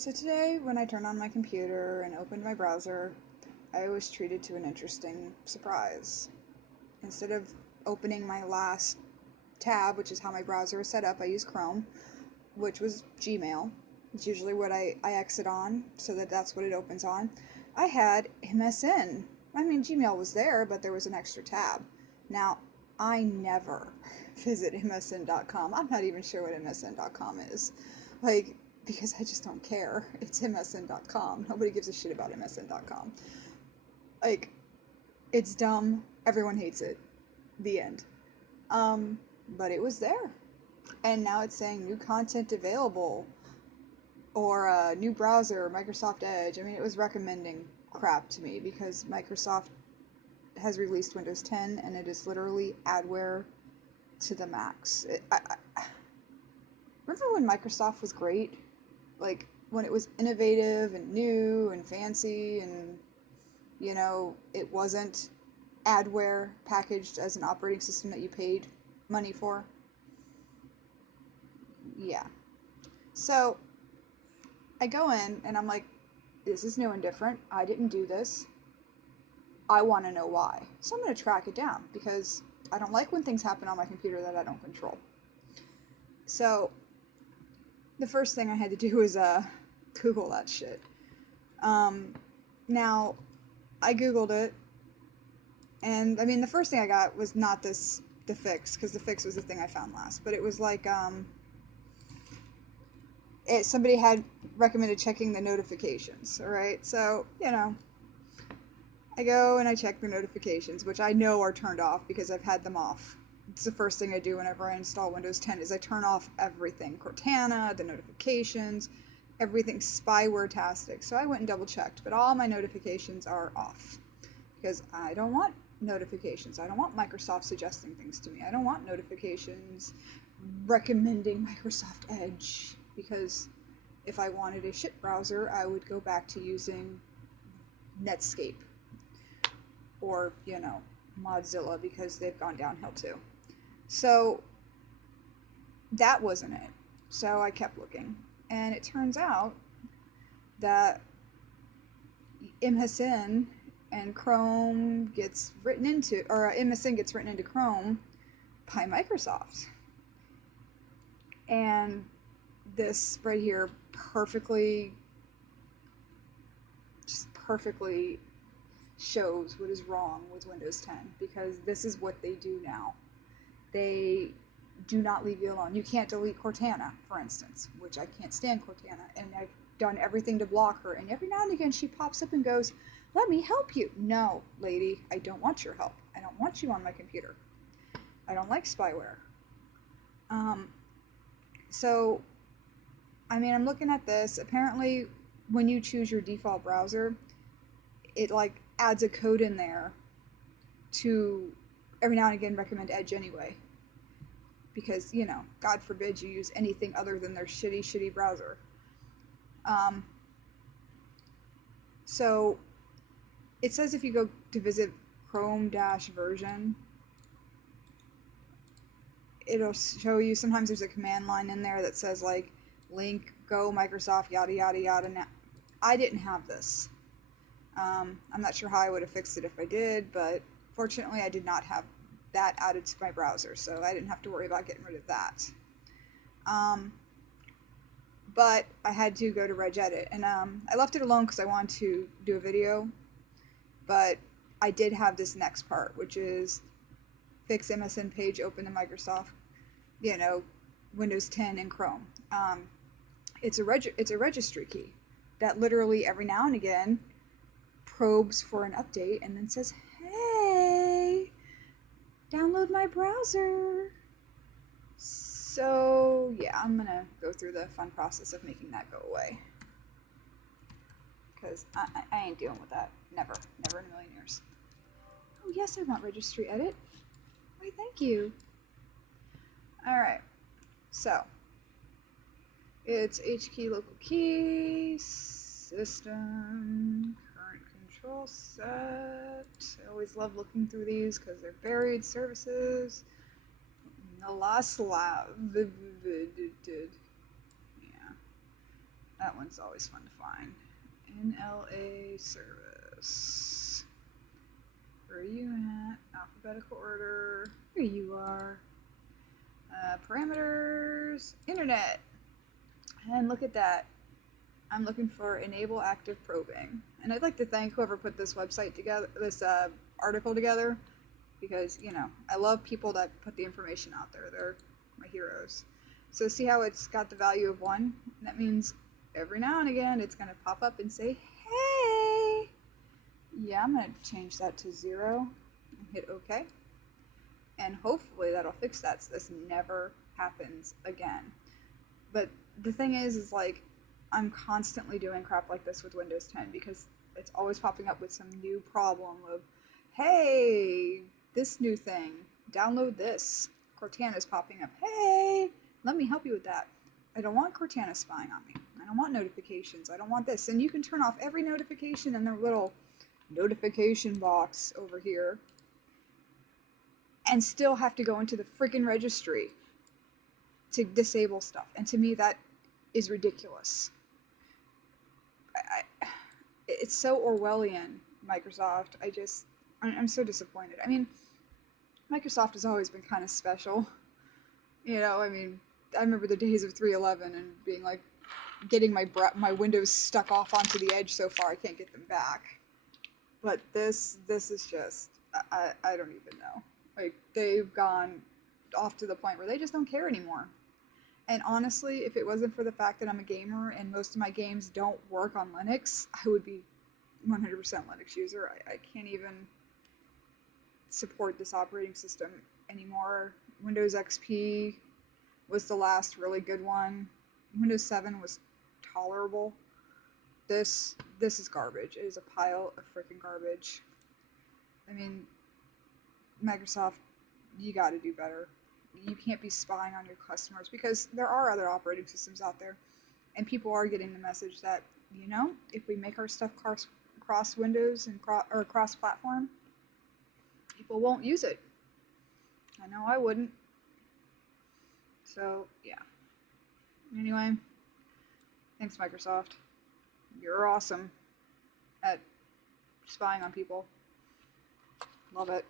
So today, when I turned on my computer and opened my browser, I was treated to an interesting surprise. Instead of opening my last tab, which is how my browser is set up, I use Chrome, which was Gmail. It's usually what I exit on, so that's what it opens on. I had MSN. I mean, Gmail was there, but there was an extra tab. Now, I never visit MSN.com. I'm not even sure what MSN.com is. Because I just don't care. It's MSN.com. Nobody gives a shit about MSN.com. It's dumb. Everyone hates it. The end. But it was there. And now it's saying new content available. Or a new browser, Microsoft Edge. I mean, it was recommending crap to me because Microsoft has released Windows 10 and it is literally adware to the max. Remember when Microsoft was great? Like, when it was innovative and new and fancy and, it wasn't adware packaged as an operating system that you paid money for? Yeah. So, I go in and I'm like, this is new and different. I didn't do this. I want to know why. So I'm going to track it down because I don't like when things happen on my computer that I don't control. So, the first thing I had to do was Google that shit. Now, I Googled it, and I mean, the first thing I got was not the fix, because the fix was the thing I found last, but it was like, somebody had recommended checking the notifications, alright? So, I go and I check the notifications, which I know are turned off because I've had them off. It's the first thing I do whenever I install Windows 10 is I turn off everything. Cortana, the notifications, everything spyware-tastic. So I went and double-checked, but all my notifications are off. Because I don't want notifications. I don't want Microsoft suggesting things to me. I don't want notifications recommending Microsoft Edge. Because if I wanted a shit browser, I would go back to using Netscape. Or, Mozilla, because they've gone downhill too. So, that wasn't it. So I kept looking. And it turns out that MSN and Chrome gets written into, or MSN gets written into Chrome by Microsoft. And this right here perfectly shows what is wrong with Windows 10, because this is what they do now. They do not leave you alone. You can't delete Cortana, for instance, which I can't stand Cortana, and I've done everything to block her, and every now and again she pops up and goes, "Let me help you." No, lady, I don't want your help. I don't want you on my computer. I don't like spyware. So, I mean, I'm looking at this. Apparently, when you choose your default browser, it adds a code in there to every now and again recommend Edge anyway. Because, God forbid you use anything other than their shitty browser. So, it says if you go to visit Chrome-version, it'll show you, sometimes there's a command line in there that says, link, go, Microsoft, yada, yada, yada. Now, I didn't have this. I'm not sure how I would have fixed it if I did, but fortunately I did not have that added to my browser, so I didn't have to worry about getting rid of that. But I had to go to regedit, and I left it alone because I wanted to do a video, but I did have this next part, which is fix MSN page, open to Microsoft, Windows 10 and Chrome. It's a registry key that literally every now and again probes for an update and then says, "Hey, download my browser." So, yeah, I'm gonna go through the fun process of making that go away. Because I ain't dealing with that. Never in a million years. Oh, yes, I want registry edit. Why, thank you. Alright, so it's H key, local key, system, current control set. I always love looking through these because they're buried services. The last lab. Yeah. That one's always fun to find. NLA service. Where are you at? Alphabetical order. Here you are. Parameters. Internet. And look at that. I'm looking for enable active probing. And I'd like to thank whoever put this website together, this article together, because, you know, I love people that put the information out there. They're my heroes. So see how it's got the value of 1? That means every now and again it's going to pop up and say, hey! Yeah, I'm going to change that to 0 and hit OK. And hopefully that'll fix that so this never happens again. But the thing is like, I'm constantly doing crap like this with Windows 10 because it's always popping up with some new problem of, hey, this new thing, download this. Cortana's popping up, hey, let me help you with that. I don't want Cortana spying on me. I don't want notifications. I don't want this. And you can turn off every notification in their little notification box over here and still have to go into the freaking registry to disable stuff. And to me, that is ridiculous. It's so Orwellian, Microsoft. I'm so disappointed. I mean, Microsoft has always been kind of special. You know, I mean, I remember the days of 3.11 and being like, getting my windows stuck off onto the edge so far I can't get them back. But this is just, I don't even know. Like, they've gone off to the point where they just don't care anymore. And honestly, if it wasn't for the fact that I'm a gamer and most of my games don't work on Linux, I would be 100% Linux user. I can't even support this operating system anymore. Windows XP was the last really good one. Windows 7 was tolerable. This is garbage. It is a pile of freaking garbage. I mean, Microsoft, you gotta do better. You can't be spying on your customers because there are other operating systems out there. And people are getting the message that, you know, if we make our stuff cross Windows and cross platform, people won't use it. I know I wouldn't. So, yeah. Anyway, thanks, Microsoft. You're awesome at spying on people. Love it.